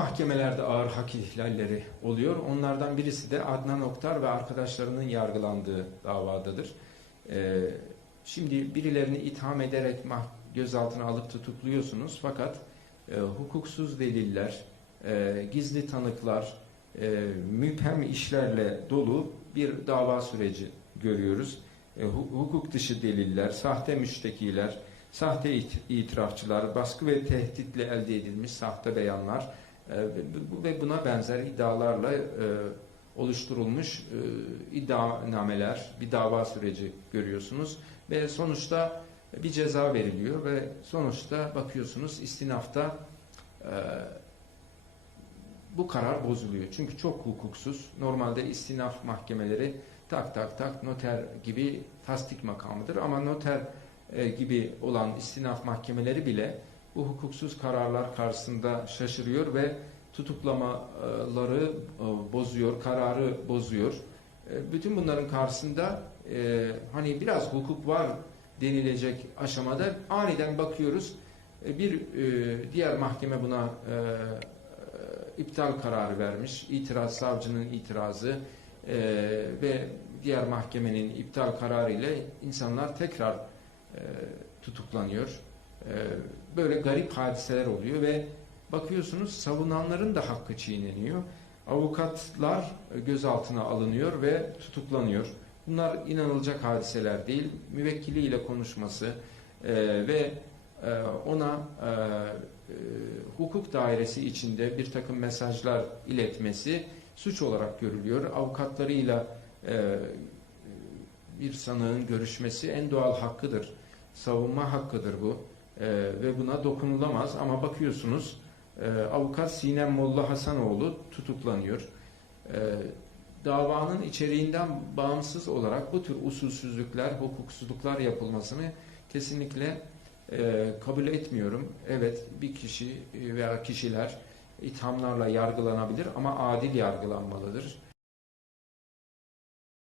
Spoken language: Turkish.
Mahkemelerde ağır hak ihlalleri oluyor. Onlardan birisi de Adnan Oktar ve arkadaşlarının yargılandığı davadadır. Ee, şimdi birilerini itham ederek gözaltına alıp tutukluyorsunuz fakat e, hukuksuz deliller, e, gizli tanıklar, e, müphem işlerle dolu bir dava süreci görüyoruz. E, hu- hukuk dışı deliller, sahte müştekiler, sahte it- itirafçılar, baskı ve tehditle elde edilmiş sahte beyanlar ve bu- ve buna benzer iddialarla e, oluşturulmuş e, iddianameler, bir dava süreci görüyorsunuz ve sonuçta bir ceza veriliyor ve sonuçta bakıyorsunuz istinafta e, bu karar bozuluyor. Çünkü çok hukuksuz. Normalde istinaf mahkemeleri tak tak tak noter gibi tasdik makamıdır ama noter gibi olan istinaf mahkemeleri bile bu hukuksuz kararlar karşısında şaşırıyor ve tutuklamaları e, bozuyor, kararı bozuyor. E, Bütün bunların karşısında e, hani biraz hukuk var denilecek aşamada aniden bakıyoruz bir diğer mahkeme buna iptal kararı vermiş. İtiraz savcının itirazı ve diğer mahkemenin iptal kararı ile insanlar tekrar tutuklanıyor. E, böyle garip hadiseler oluyor ve bakıyorsunuz savunanların da hakkı çiğneniyor. Avukatlar gözaltına alınıyor ve tutuklanıyor. Bunlar inanılacak hadiseler değil. Müvekkiliyle konuşması e, ve e, ona e, hukuk dairesi içinde bir takım mesajlar iletmesi suç olarak görülüyor. Avukatlarıyla bir sanığın görüşmesi en doğal hakkıdır. Savunma hakkıdır bu. E, ve buna dokunulamaz ama bakıyorsunuz e, avukat Sinem Molla Hasanoğlu tutuklanıyor. E, davanın içeriğinden bağımsız olarak bu tür usulsüzlükler, hukuksuzluklar yapılmasını kesinlikle e, kabul etmiyorum. Evet bir kişi veya kişiler ithamlarla yargılanabilir ama adil yargılanmalıdır.